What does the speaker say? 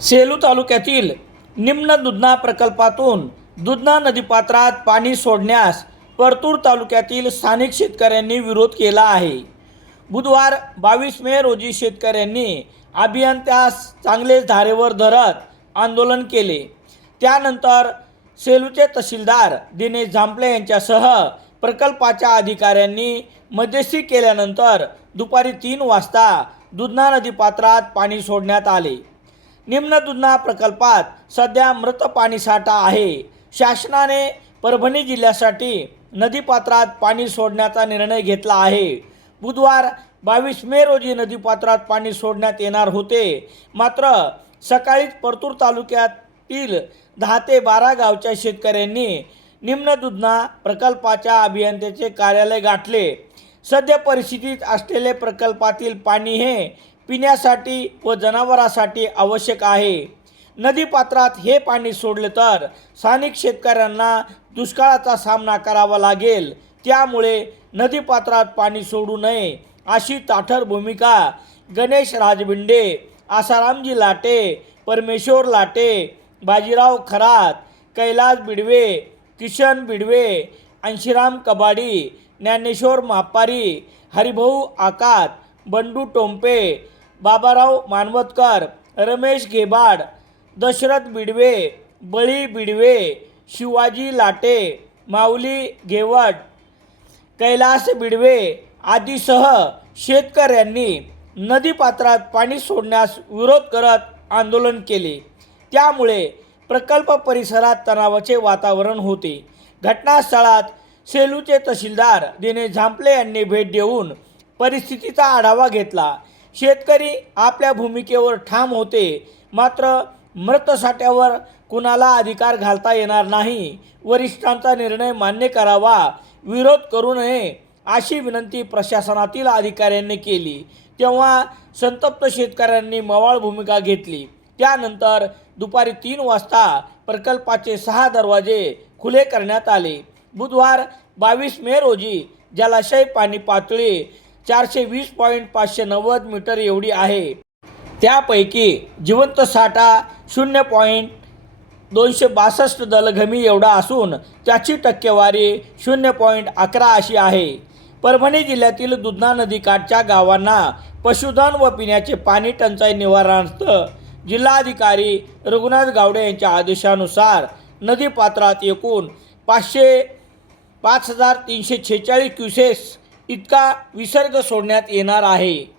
सेलू तालुक्यातील निम्न दुधना प्रकल्पातून दुधना नदीपात्रात पाणी सोडण्यास परतूर तालुक्यातील स्थानिक शेतकऱ्यांनी विरोध केला आहे. बुधवार बावीस मे रोजी शेतकऱ्यांनी अभियंत्यास चांगलेच धारेवर धरत आंदोलन केले. त्यानंतर सेलूचे तहसीलदार दिनेश झांपले यांच्यासह प्रकल्पाच्या अधिकाऱ्यांनी मध्यस्थी केल्यानंतर दुपारी तीन वाजता दुधना नदीपात्रात पाणी सोडण्यात आले. निम्न दुधना प्रकल्पात सध्या मृत पाणीसाठा आहे. शासनाने परभणी जिल्ह्यासाठी नदीपात्रात पाणी सोडण्याचा निर्णय घेतला आहे. बुधवार बावीस मे रोजी नदीपात्रात पाणी सोडण्यात येणार होते. मात्र सकाळीच परतूर तालुक्यातील दहा ते बारा गावच्या शेतकऱ्यांनी निम्न दुधना प्रकल्पाच्या अभियंत्याचे कार्यालय गाठले. सध्या परिस्थितीत असलेले प्रकल्पातील पाणी हे पिण्यासाठी व जनावरांसाठी आवश्यक आहे. नदीपात्रात हे पाणी सोडले तर स्थानिक शेतकऱ्यांना दुष्काळाचा सामना करावा लागेल. त्यामुळे नदीपात्रात पाणी सोडू नये अशी ताठर भूमिका गणेश राजबिंडे आसारामजी लाटे परमेश्वर लाटे बाजीराव खरात कैलास बिडवे किशन बिडवे अंशीराम कबाडी ज्ञानेश्वर मापारी हरिभाऊ आकात बंडू टोंपे बाबाराव मानवतकर रमेश घेबाड दशरथ बिडवे बळी बिडवे शिवाजी लाटे माऊली घेवट कैलास बिडवे आदीसह शेतकऱ्यांनी नदीपात्रात पाणी सोडण्यास विरोध करत आंदोलन केले. त्यामुळे प्रकल्प परिसरात तणावाचे वातावरण होते. घटनास्थळात सेलूचे तहसीलदार दिने झांपले यांनी भेट देऊन परिस्थितीचा आढावा घेतला. शेतकरी आपल्या भूमिकेवर ठाम होते. मात्र मृत साठ्यावर कुणाला अधिकार घालता येणार नाही. वरिष्ठांचा निर्णय मान्य करावा विरोध करू नये अशी विनंती प्रशासनातील अधिकाऱ्यांनी केली. तेव्हा संतप्त शेतकऱ्यांनी मवाळ भूमिका घेतली. त्यानंतर दुपारी तीन वाजता प्रकल्पाचे सहा दरवाजे खुले करण्यात आले. बुधवार बावीस मे रोजी जलाशय पाणी पातळी चारशे वीस पॉईंट पाचशे नव्वद मीटर एवढी आहे. त्यापैकी जिवंत साठा शून्य पॉईंट दोनशे बासष्ट दलघमी एवढा असून त्याची टक्केवारी शून्य पॉईंट अकरा अशी आहे. परभणी जिल्ह्यातील दुधना नदीकाठच्या गावांना पशुधन व पिण्याचे पाणी टंचाई निवारणार्थ जिल्हाधिकारी रघुनाथ गावडे यांच्या आदेशानुसार नदीपात्रात एकूण पाचशे पाच हजार तीनशे छेचाळीस क्युसेस इतका विसर्ग सोडण्यात येणार आहे.